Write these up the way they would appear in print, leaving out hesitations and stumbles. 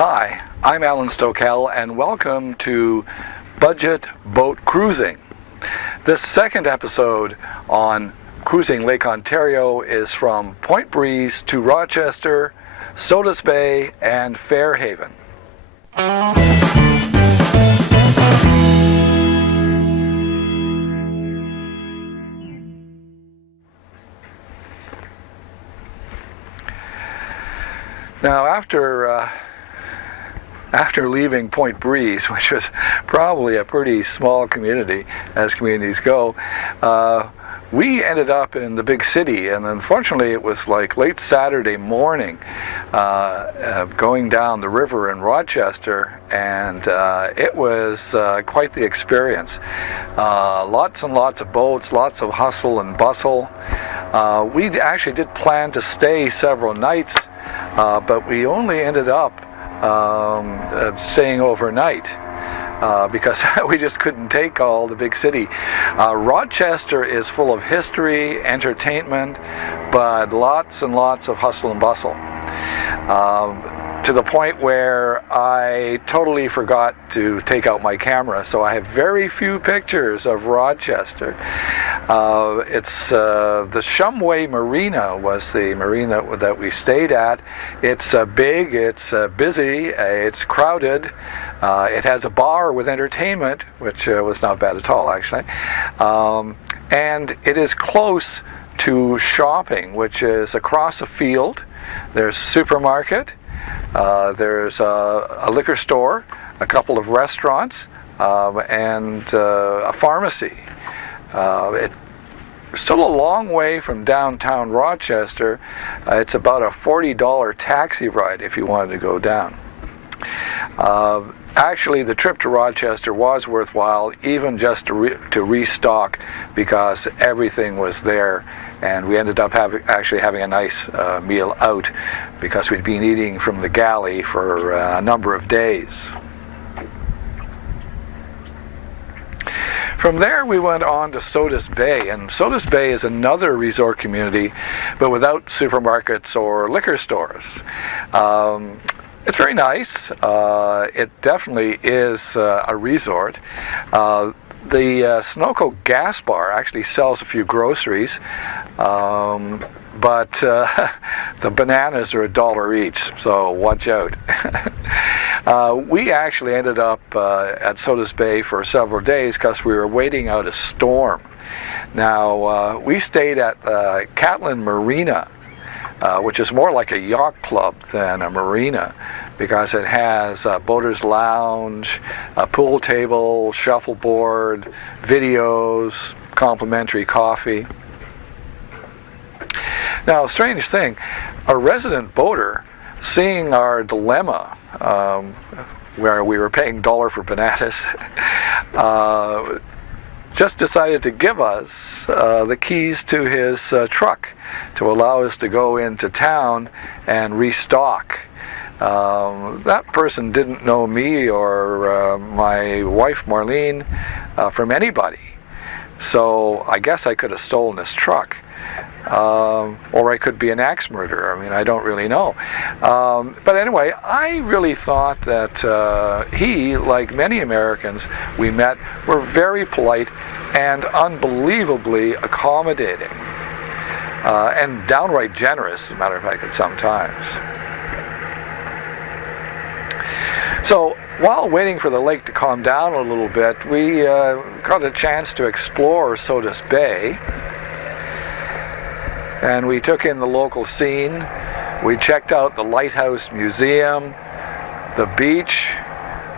Hi, I'm Alan Stokel and welcome to Budget Boat Cruising. This second episode on cruising Lake Ontario is from Point Breeze to Rochester, Sodus Bay and Fairhaven. Now after leaving Point Breeze, which was probably a pretty small community as communities go, we ended up in the big city, and unfortunately it was like late Saturday morning going down the river in Rochester, and it was quite the experience. Lots and lots of boats, lots of hustle and bustle. We actually did plan to stay several nights, but we only ended up staying overnight because we just couldn't take all the big city. Rochester is full of history, entertainment, but lots and lots of hustle and bustle. To the point where I totally forgot to take out my camera, so I have very few pictures of Rochester. It's the Shumway Marina was the marina that we stayed at. It's big, it's busy, it's crowded. It has a bar with entertainment, which was not bad at all, actually. And it is close to shopping, which is across a field. There's a supermarket. There's a liquor store, a couple of restaurants, and a pharmacy. It's still a long way from downtown Rochester. It's about a $40 taxi ride if you wanted to go down. Actually, the trip to Rochester was worthwhile, even just to restock, because everything was there, and we ended up actually having a nice meal out, because we'd been eating from the galley for a number of days. From there we went on to Sodus Bay, and Sodus Bay is another resort community, but without supermarkets or liquor stores. It's very nice. It definitely is a resort. The Sunoco gas bar actually sells a few groceries, but the bananas are $1 each, so watch out. We actually ended up at Sodus Bay for several days because we were waiting out a storm. Now, we stayed at Catlin Marina, which is more like a yacht club than a marina, because it has a boater's lounge, a pool table, shuffleboard, videos, complimentary coffee. Now, a strange thing, a resident boater, seeing our dilemma, where we were paying $1 for bananas, just decided to give us the keys to his truck to allow us to go into town and restock. That person didn't know me or my wife Marlene from anybody, so I guess I could have stolen his truck. Or I could be an axe murderer. I mean, I don't really know. But anyway, I really thought that he, like many Americans we met, were very polite and unbelievably accommodating. And downright generous, as a matter of fact, at some times. So, while waiting for the lake to calm down a little bit, we got a chance to explore Sodus Bay. And we took in the local scene. We checked out the Lighthouse Museum, the beach,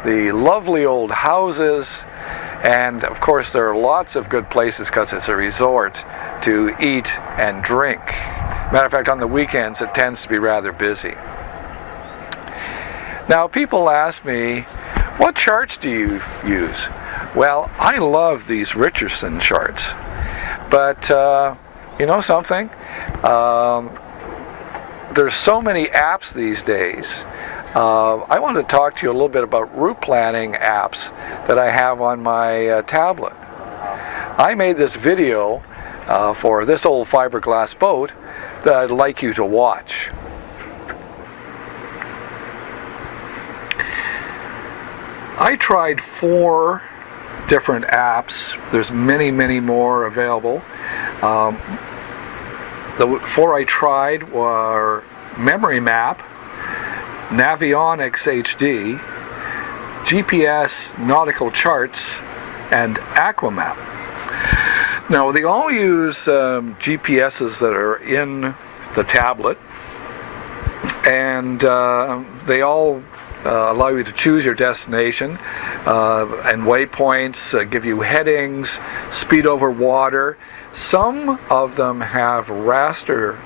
the lovely old houses, and of course there are lots of good places because it's a resort to eat and drink. Matter of fact, on the weekends it tends to be rather busy. Now, people ask me, what charts do you use? Well, I love these Richardson charts, but you know something? There's so many apps these days. I want to talk to you a little bit about route planning apps that I have on my tablet. I made this video for this old fiberglass boat that I'd like you to watch. I tried 4 different apps. There's many, many more available. The 4 I tried were Memory Map, Navionics HD, GPS Nautical Charts, and Aquamap. Now, they all use GPSs that are in the tablet, and they all allow you to choose your destination and waypoints, give you headings, speed over water. Some of them have raster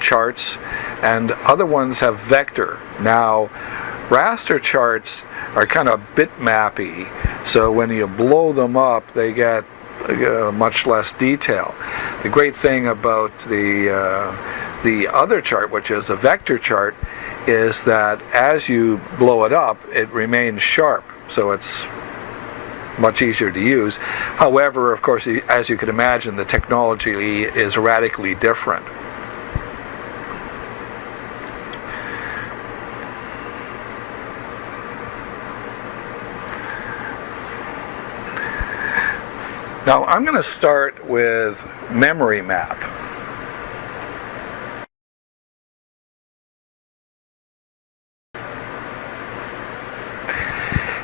charts, and other ones have vector. Now, raster charts are kind of bitmappy, so when you blow them up, they get much less detail. The great thing about the other chart, which is a vector chart, is that as you blow it up, it remains sharp, so it's much easier to use. However, of course, as you can imagine, the technology is radically different. Now, I'm going to start with Memory Map.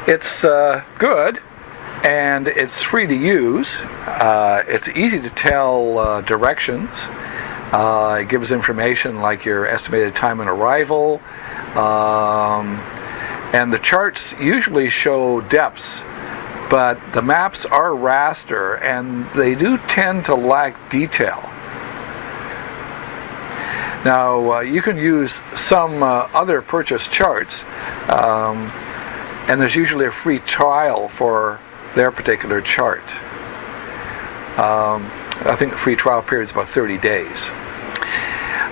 It's good, and it's free to use. It's easy to tell directions. It gives information like your estimated time and arrival, and the charts usually show depths, but the maps are raster, and they do tend to lack detail. Now, you can use some other purchased charts, and there's usually a free trial for their particular chart. I think the free trial period is about 30 days.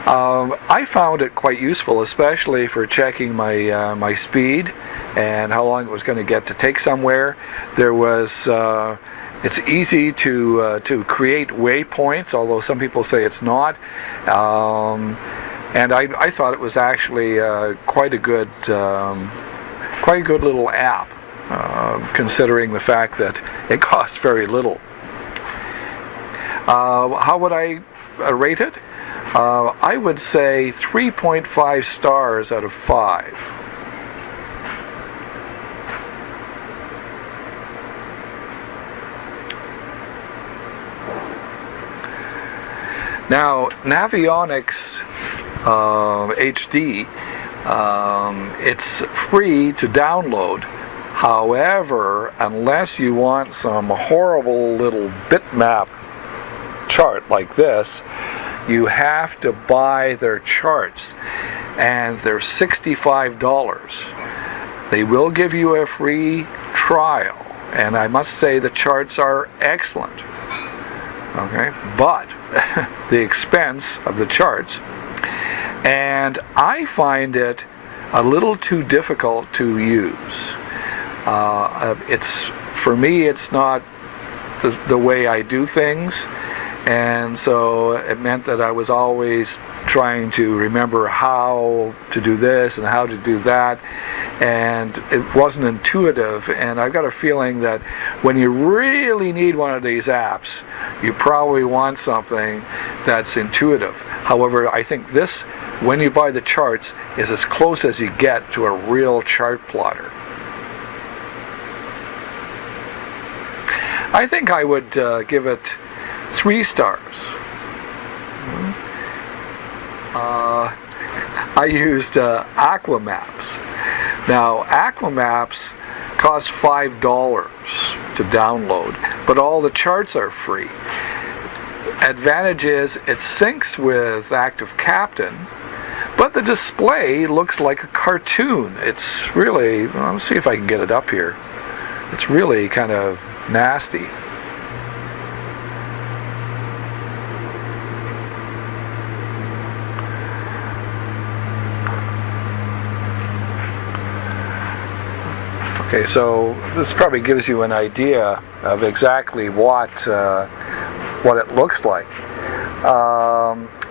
I found it quite useful, especially for checking my speed and how long it was going to get to take somewhere. There was it's easy to create waypoints, although some people say it's not. And I thought it was actually quite a good little app, considering the fact that it costs very little. How would I rate it? I would say 3.5 stars out of 5. Now, Navionics HD, it's free to download. However, unless you want some horrible little bitmap chart like this, you have to buy their charts, and they're $65. They will give you a free trial, and I must say the charts are excellent. Okay, but the expense of the charts, and I find it a little too difficult to use. For me, it's not the way I do things, and so it meant that I was always trying to remember how to do this and how to do that, and it wasn't intuitive. And I've got a feeling that when you really need one of these apps, you probably want something that's intuitive. However, I think this, when you buy the charts, is as close as you get to a real chart plotter. I think I would give it 3 stars. I used Aquamaps. Now, Aquamaps cost $5 to download, but all the charts are free. Advantage is it syncs with Active Captain, but the display looks like a cartoon. It's really, well, let's see if I can get it up here. It's really kind of nasty. Okay, so this probably gives you an idea of exactly what it looks like.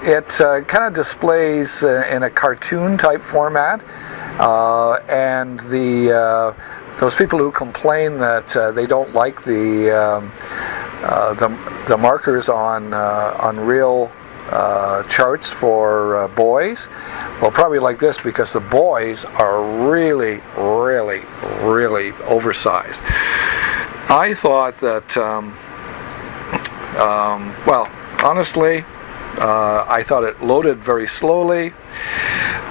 It kind of displays in a cartoon type format, and the those people who complain that they don't like the markers on real charts for buoys, well, probably like this, because the buoys are really, really, really oversized. I thought that, well, honestly, I thought it loaded very slowly,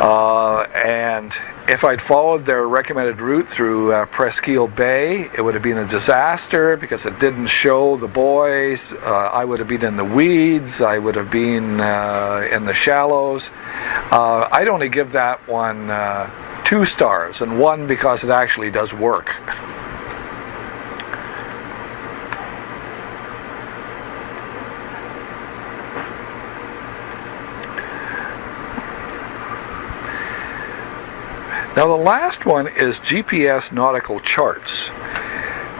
and if I'd followed their recommended route through Presqu'île Bay, it would have been a disaster because it didn't show the buoys. I would have been in the weeds. I would have been in the shallows. I'd only give that one 2 stars, and 1 because it actually does work. Now the last one is GPS nautical charts,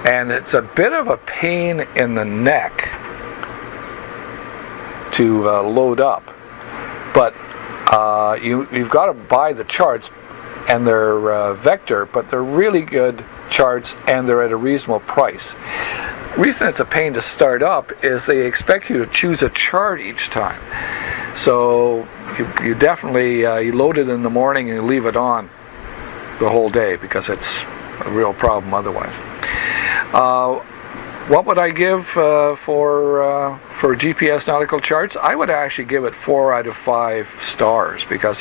and it's a bit of a pain in the neck to load up, but you've got to buy the charts, and they're vector, but they're really good charts and they're at a reasonable price. The reason it's a pain to start up is they expect you to choose a chart each time, so you definitely you load it in the morning and you leave it on the whole day because it's a real problem otherwise. What would I give for GPS nautical charts? I would actually give it 4 out of 5 stars because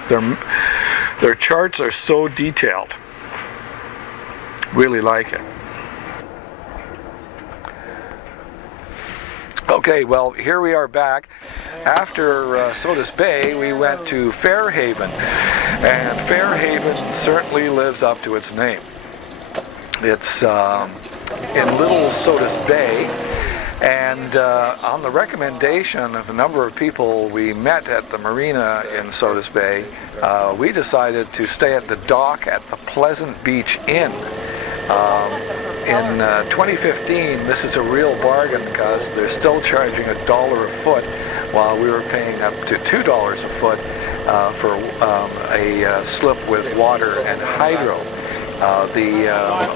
their charts are so detailed. Really like it. Okay, well, here we are back. After Sodus Bay, we went to Fairhaven, and Fairhaven certainly lives up to its name. It's in Little Sodus Bay, and on the recommendation of a number of people we met at the marina in Sodus Bay, we decided to stay at the dock at the Pleasant Beach Inn. In 2015, this is a real bargain because they're still charging $1 a foot, while we were paying up to $2 a foot for a slip with water and hydro. The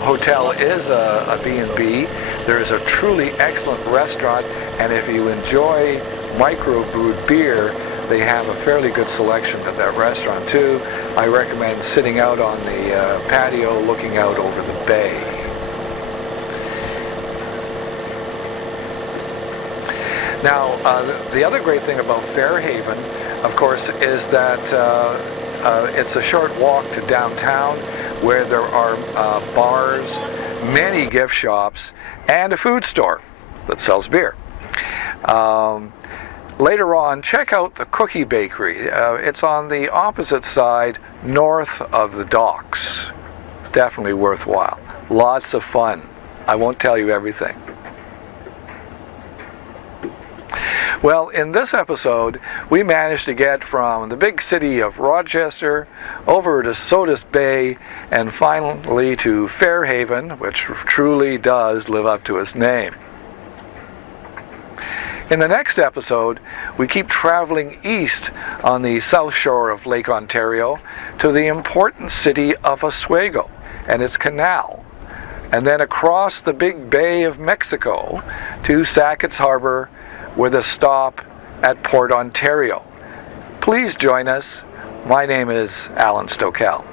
hotel is a B&B. There is a truly excellent restaurant, and if you enjoy microbrewed beer, they have a fairly good selection at that restaurant too. I recommend sitting out on the patio looking out over the bay. Now, the other great thing about Fairhaven, of course, is that it's a short walk to downtown, where there are bars, many gift shops, and a food store that sells beer. Later on, check out the Cookie Bakery. It's on the opposite side, north of the docks. Definitely worthwhile. Lots of fun. I won't tell you everything. Well, in this episode, we managed to get from the big city of Rochester over to Sodus Bay and finally to Fairhaven, which truly does live up to its name. In the next episode, we keep traveling east on the south shore of Lake Ontario to the important city of Oswego and its canal, and then across the big Bay of Mexico to Sackett's Harbor, with a stop at Port Ontario. Please join us. My name is Alan Stokel.